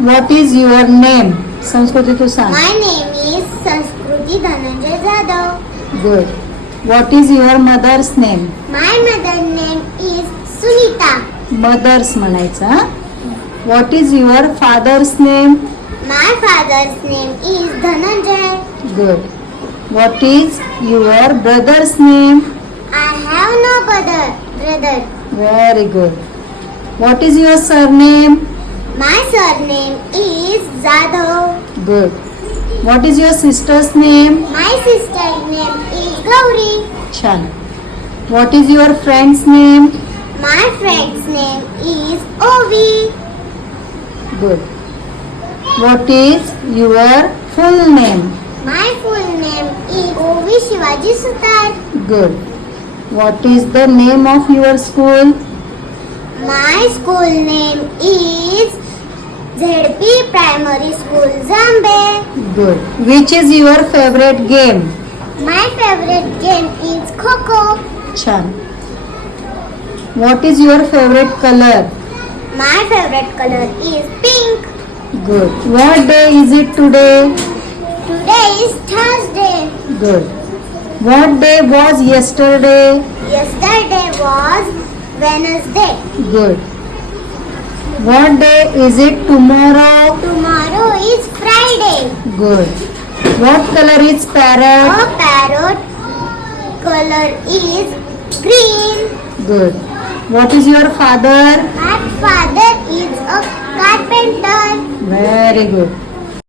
What is your name संस्कृती तू सांग माय name is Sanskruti Dhananjay Jadhav good what is your mother's name my mother name is Sunita mother's म्हणायचं what is your father's name my father's name is Dhananjay good what is your brother's name I have no brother brother very good what is your surname My surname is Zado. Good. What is your sister's name? My sister's name is Gauri. Chalo. What is your friend's name? My friend's name is Ovi. Good. What is your full name? My full name is Ovi Shivaji Sutar. Good. What is the name of your school? My school name is ZP primary school Jambe good which is your favourite game my favourite game is kho kho छान what is your favourite colour my favourite colour is pink good what day is it today today is Thursday good what day was yesterday yesterday was Wednesday good What day is it tomorrow? Tomorrow is Friday. Good. What color is parrot? A oh, parrot color is green. Good. What is your father? My father is a carpenter. Very good.